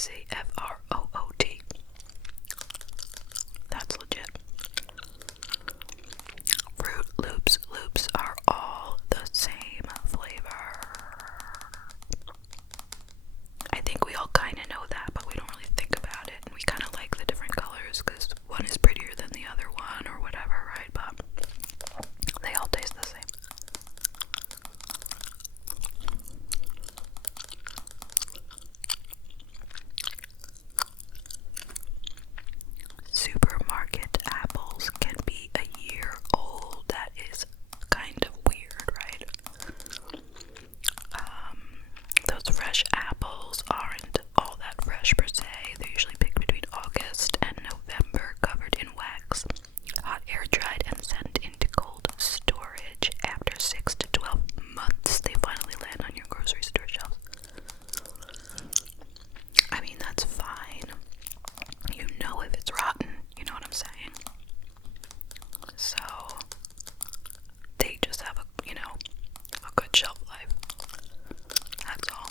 say Fruit. That's legit. Fruit Loops are all the same flavor. I think we all kind of know that, but we don't really think about it. And we kind of like the different colors because one is prettier than the other one or whatever, right? But they all taste the same. Supermarket apples can be a year old. That is kind of weird, right? Those fresh apples aren't all that fresh per se. They're usually picked between August and November, covered in wax, hot air dried, and sent into cold storage. After 6 to 12 months, they finally land on your grocery store shelves. I mean, that's fine. You know if it's rotten, you know what I'm saying? So, they just have a good shelf life. That's all.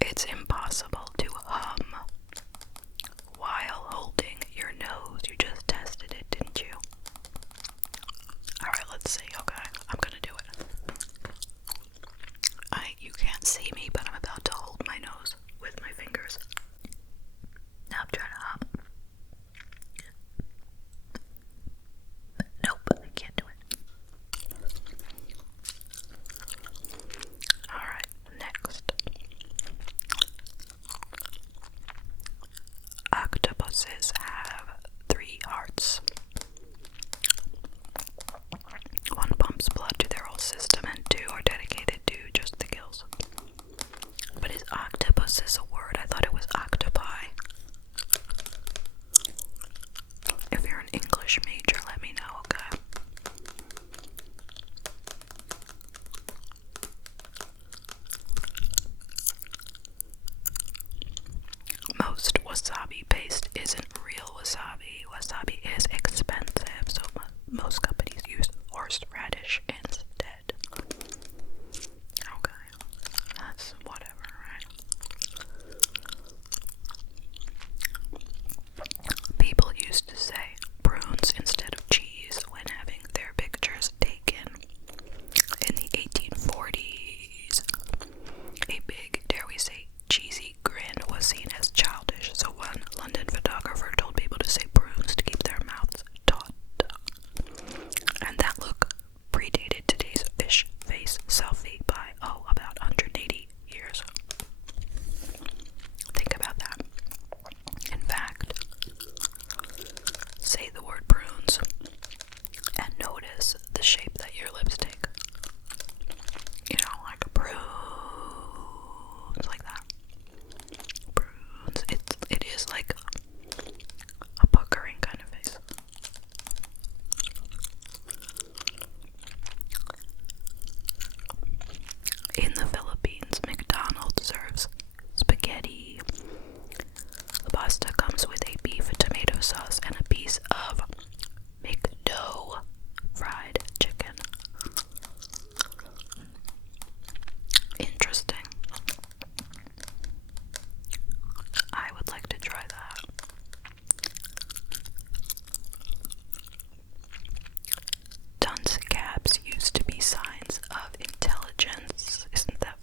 It's impossible to hum while holding your nose. You just tested it, didn't you? Alright, let's see. Okay, I'm gonna do it. You can't see me, but I'm about to hold my nose with my fingers. Now I'm trying to hum. Nope, I can't do it. Alright, next. Octopuses have 3 hearts. One pumps blood to their whole system, and 2 are dedicated to just the gills. But is octopus a word? I thought it was octopi. If you're an English major, let me know, okay? Most wasabi paste isn't real wasabi. Wasabi is expensive, so most companies use horseradish instead. Okay, that's whatever, right? People used to say prunes instead of cheese when having their pictures taken. In the 1840s, a big, dare we say, cheesy grin was seen as childish, so one London photographer told people to say prunes to keep their mouths taut. And that look predated today's fish face selfie by, about 180 years. Think about that. In fact, say the word prunes and notice the shape that your lips take. Like a prunes, like that. Prunes. It is like a puckering kind of face. In the Philippines, McDonald's serves spaghetti. The pasta comes with a beef tomato sauce and a piece of McDo fried chicken. Interesting. I would like to try that. Dunce caps used to be signs of intelligence. Isn't that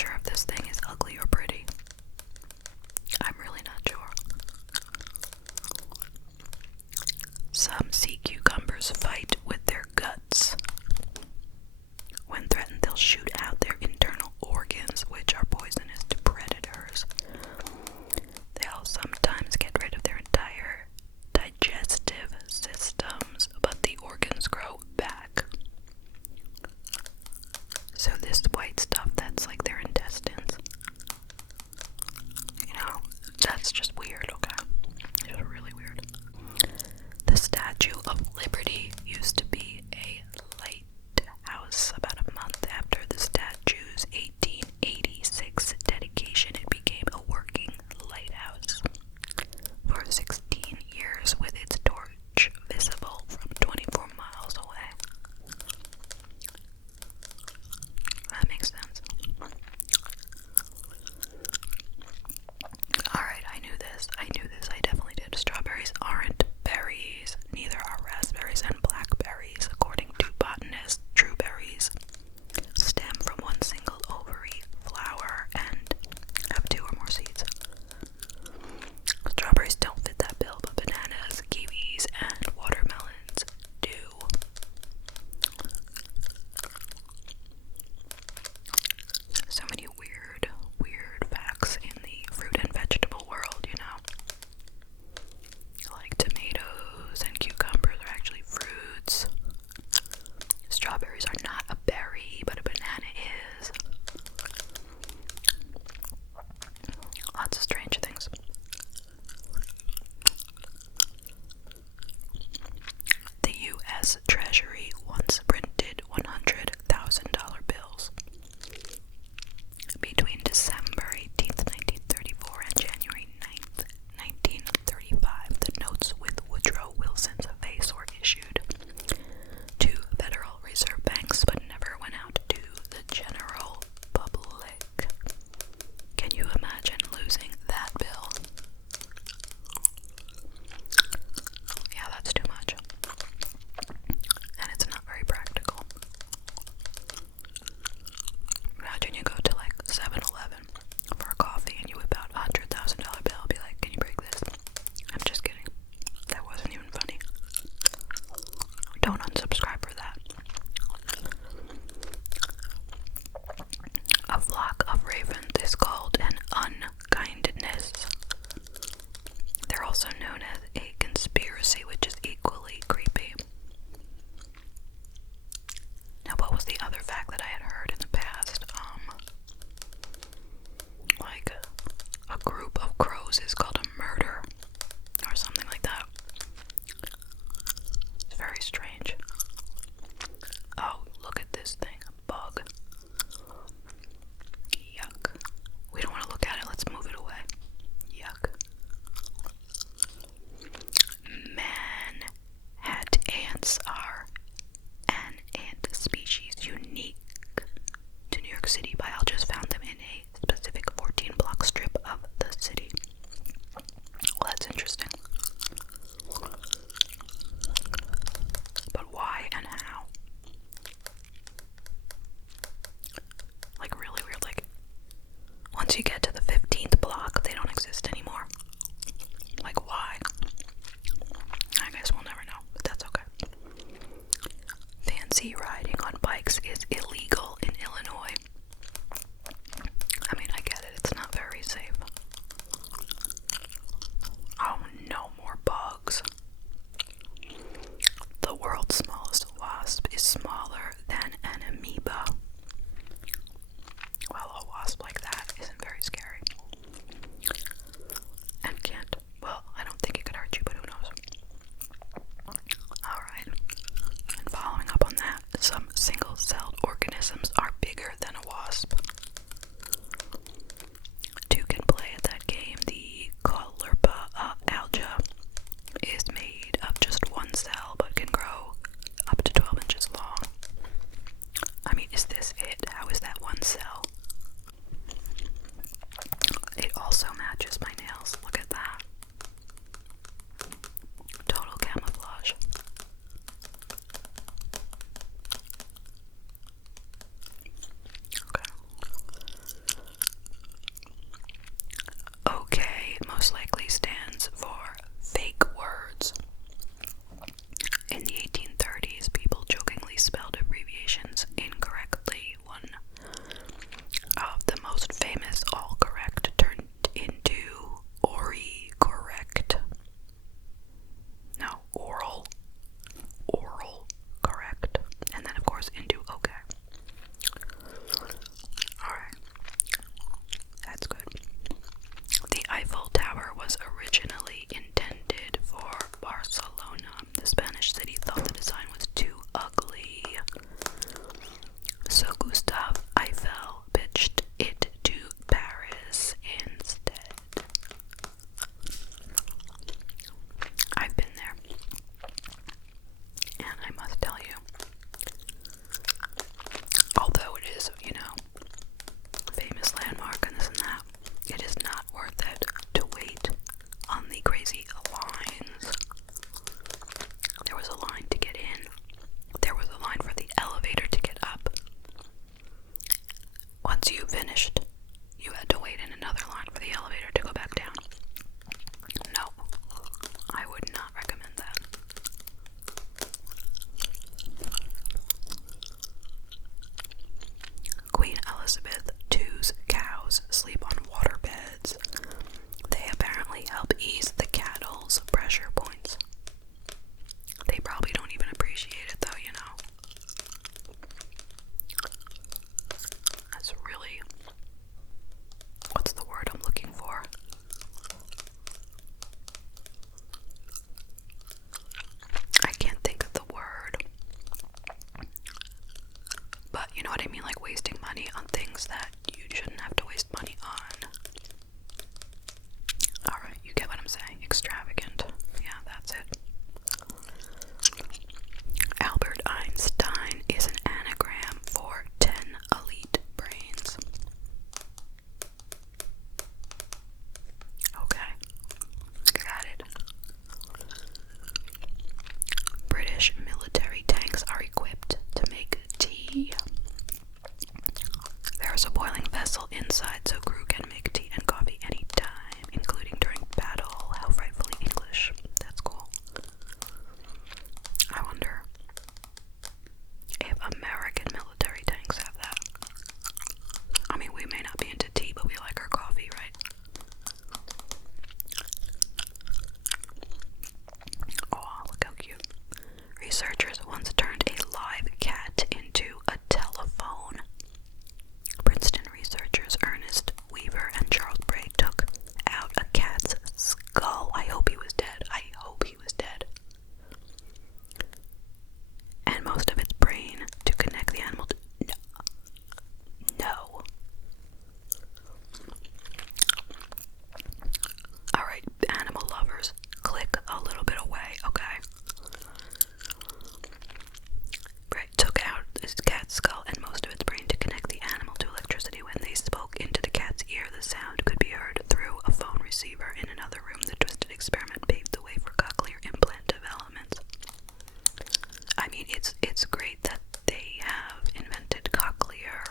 sure if this thing is ugly or pretty. I'm really not sure. Some sea cucumbers fight with their guts. When threatened, they'll shoot out their internal organs, which are poisonous to predators. They'll sometimes get rid of their entire digestive systems, but the organs grow back. So this white stuff, that's like their intestines. You know, that's just weird, okay? It's just really weird. The Statue of Liberty used to be a lighthouse. About a month after the statue's 1886 dedication, it became a working lighthouse. For 16 years, with its torch visible from 24 miles away. That makes sense. Alright, I knew this. I definitely did. Strawberries aren't berries. Neither are raspberries and blackberries. According to botanists, true berries stem from one single ovary flower and have 2 or more seeds. Strawberries don't fit that bill, but bananas, kiwis, and watermelons do. So many weird facts in the fruit and vegetable world, you know? Like tomatoes and cucumbers are actually fruits. Strawberries are not a berry, but a banana is. Lots of strange things. The U.S. Treasury once printed $100,000 bills. Between December 18th, 1934 and January 9th, 1935, the notes with Woodrow Wilson's face were issued to Federal Reserve banks but never went out to the general public. Can you imagine losing that bill? Yeah, that's too much. And it's not very practical. Imagine you go to like 7-Eleven for a coffee and you whip out $100,000 bill. Be like, can you break this? I'm just kidding. That wasn't even funny. Don't unsubscribe for that. A flock of ravens is called an unkindness. They're also known as a conspiracy, which is equally creepy. Now, what was the other fact that I had heard in the past? Like a group of crows is called a murder, or something like that. It's very strange. Oh, look at this thing, a bug. Yuck. We don't want to look at it, let's move it away. Yuck. Manhat ants are an ant species unique to New York City. Biologists found them in a specific 14-block strip of the city. Well, that's interesting. But why and how? Like, really weird. Like, once you get to the 15th block, they don't exist anymore. Like, why? I guess we'll never know, but that's okay. Fancy riding on bikes is illegal in Illinois. I mean, I get it, it's not very safe. Oh, no more bugs. The world's smallest wasp is smaller than an amoeba. Well, a wasp like that isn't very scary. finished, you had to wait in another line for the elevator to go back down. No, I would not recommend that. Queen Elizabeth II's cows sleep on water beds. They apparently help ease the cattle's pressure points. They probably don't even appreciate it though, you know. That's really, what's the word I'm looking for? I can't think of the word. But you know what I mean, like wasting money on things that you shouldn't have to waste money on. Alright, you get what I'm saying. Extravagant. Yeah, that's it. Albert Einstein is an anagram for 10 elite brains. Okay, got it. British military tanks are equipped to make tea. There is a boiling vessel inside so crew can make tea and coffee anytime, including during battle. How frightfully English. That's cool. I wonder if American military tanks have that. I mean, we may not be into tea, but we like our coffee, right? Oh, look how cute. Researchers once turned a live cat into a telephone. Princeton researchers Ernest Weaver and Charles Bray took out a cat's skull. I hope he was dead. I hope he was dead. And most of its brain to connect the animal to... No. Alright, animal lovers, click a little bit away, okay? Bray took out his cat's skull and most of its brain to connect the animal to electricity. When they spoke into the cat's ear, the sound could be heard through a phone receiver in another room. The twisted experiment paved the way for cochlear implant development. I mean, it's great that they have invented cochlear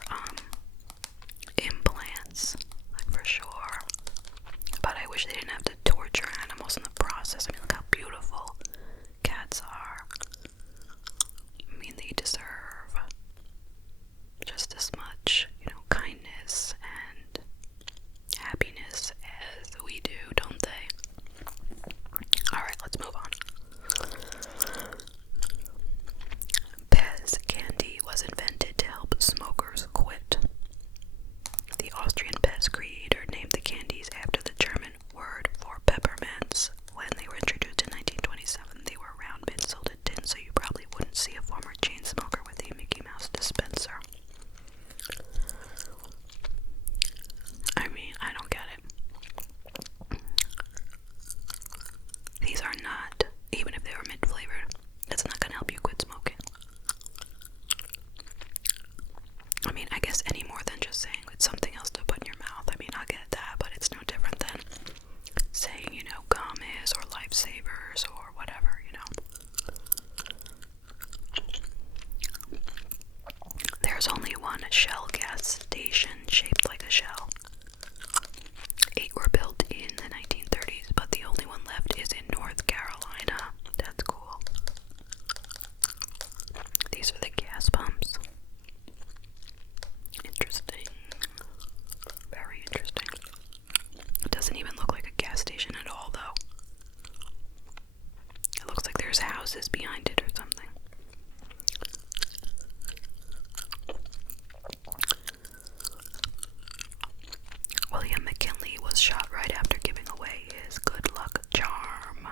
implants, like for sure. But I wish they didn't have to torture animals in the process. I mean, look how beautiful cats are. I mean, they deserve just as much, you know, kindness and happiness as we do, don't they? Alright, let's move on. Pez candy was invented to help smokers quit. The Austrian Pez creator named the candies after the German word for peppermints. When they were introduced in 1927, they were round bits sold in tins, so you probably wouldn't see a former chain smoker with a Mickey Mouse dispenser. I mean, I don't get it. These are not, even if they were mint flavored, that's not gonna help you quit smoking. I mean, I guess any more than just saying it's something else to put in your mouth. I mean, I get that, but it's no different than saying, you know, gum is, or lifesavers, or whatever, you know. There's only one Shell gas station shaped like a shell. 8 were built in the 1930s, but the only one left is in North Carolina. That's cool. These are the gas pumps. Interesting. Very interesting. It doesn't even look like a gas station at all, though. It looks like there's houses behind it or something. William McKinley was shot right after giving away his good luck charm.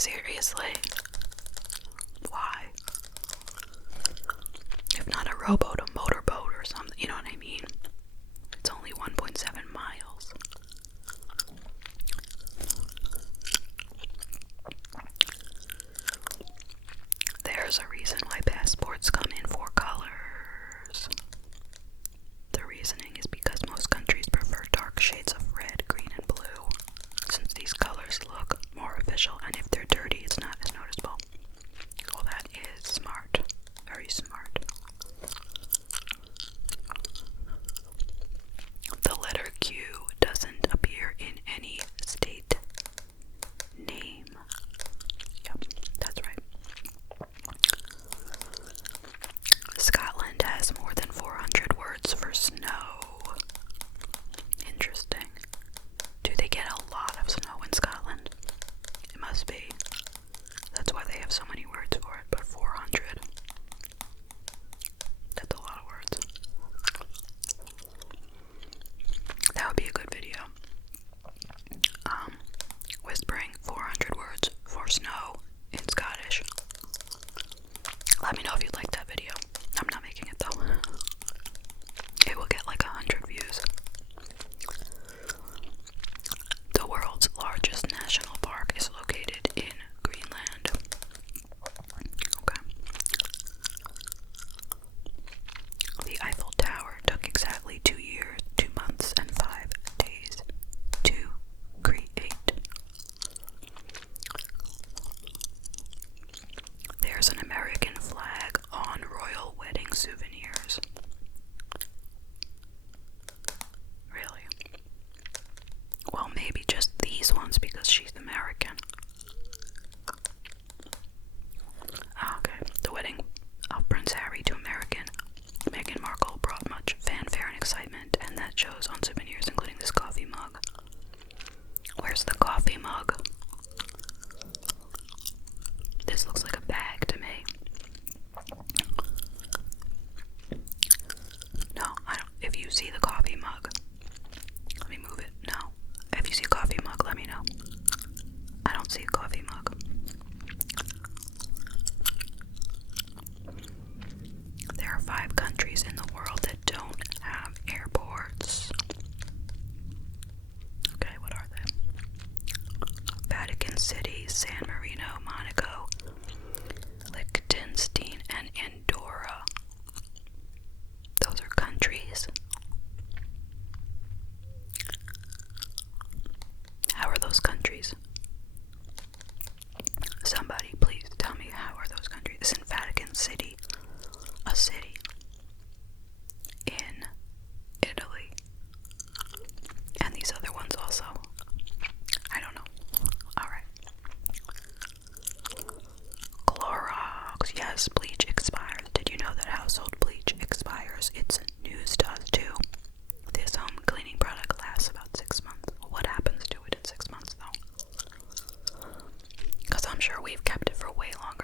seriously? Why? If not a rowboat, a motorboat or something, you know what I mean? It's only 1.7 miles. There's a reason why passports come in 4 colors. The reasoning is because most countries prefer dark shades of red, green, and blue, since these colors look more official, and if they're dirty, it's not as noticeable. Well, that is smart. Very smart. The letter Q doesn't appear in any state name. Yep, that's right. Scotland has more than 400 words for snow. Interesting. Do they get a lot of snow in Scotland? It must be. That's why they have so many words for it, but 400. That's a lot of words. That would be a good video. Whispering 400 words for snow in Scottish. Let me know if you'd like that video. I'm not making it though. It will get like 100 views. The world's largest national park is located in Greenland. Okay. The Eiffel Tower took exactly 2 years, 2 months, and 5 days to create. There's an American flag on royal wedding souvenirs. Really? Well, maybe just these ones because she's American. Okay, the wedding of Prince Harry to American Meghan Markle brought much fanfare and excitement, and that shows on souvenirs, including this coffee mug. Where's the coffee mug? This looks like a bag to me. No, I don't. If you see the coffee mug, let me move it. No. If you see a coffee mug, let me know. I don't see a coffee mug. There are 5 countries in the world that don't have airports. Okay, what are they? Vatican City, San Marino, Monaco, Liechtenstein, and Andorra. Those are countries. How are those countries? Somebody please tell me, how are those countries? Isn't Vatican City a city in Italy? And these other ones also? I don't know. Alright. Clorox. Yes, bleach expires. Did you know that household bleach expires? It's news to us too. This home cleaning product lasts about 6 months. What happens to it in 6 months though? Because I'm sure we've kept it for way longer